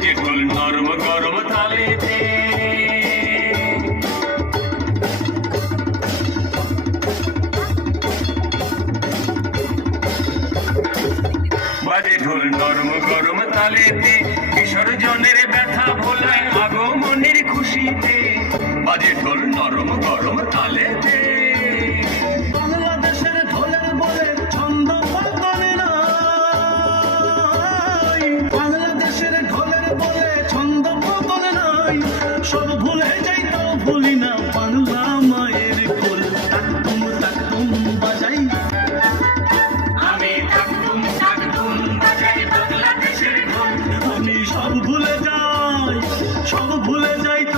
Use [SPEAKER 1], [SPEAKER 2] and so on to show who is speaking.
[SPEAKER 1] গরম তালেতে বাজে ঢোল নরম গরম তালেতে বিসর্জনের ব্যথা ভোলায় আগমনের খুশিতে। বাজে ঢোল নরম গরম তালেতে
[SPEAKER 2] সব ভুলে যাই তো ভুলি না বাংলা মায়ের কোল। তাকুম তাকুম বাজাই।
[SPEAKER 1] আমি থাকতুম থাকতুম বাজাই বাংলাদেশের ঢোল
[SPEAKER 2] আমি সব ভুলে যাই সব ভুলে যাই তো ভুলি না বাংলা